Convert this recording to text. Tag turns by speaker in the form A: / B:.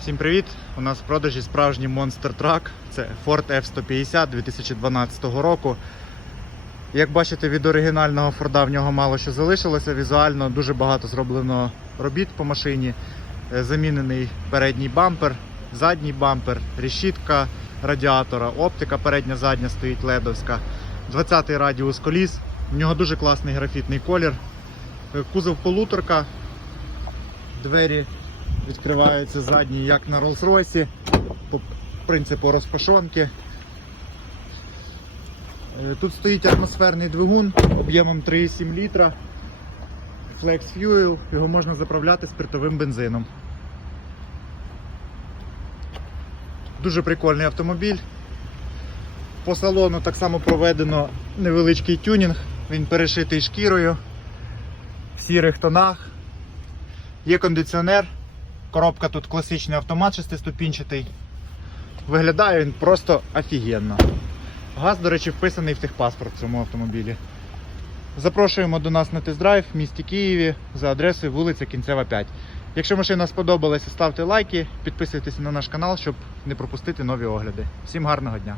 A: Всім привіт! У нас в продажі справжній Monster Truck. Це Ford F-150 2012 року. Як бачите, від оригінального Форда в нього мало що залишилося. Візуально дуже багато зроблено робіт по машині. Е, Замінений передній бампер, задній бампер, решітка радіатора, оптика передня задня стоїть ледовська, 20-й радіус коліс. В нього дуже класний графітний колір. Е, Кузов полуторка, двері відкриваються задні, як на Rolls-Royce, по принципу розпашонки. Е, Тут стоїть атмосферний двигун об'ємом 3,7 літра. Flex Fuel, його можна заправляти спиртовим бензином. Дуже прикольний автомобіль. По салону так само проведено невеличкий тюнінг, він перешитий шкірою в сірих тонах. Є кондиціонер, коробка тут класичний автомат шестиступінчатий. Виглядає він просто офігенно. Газ, до речі, вписаний в техпаспорт в цьому автомобілі. Запрошуємо до нас на тест-драйв в місті Києві за адресою вулиця Кінцева 5. Якщо машина сподобалася, ставте лайки, підписуйтесь на наш канал, щоб не пропустити нові огляди. Всім гарного дня!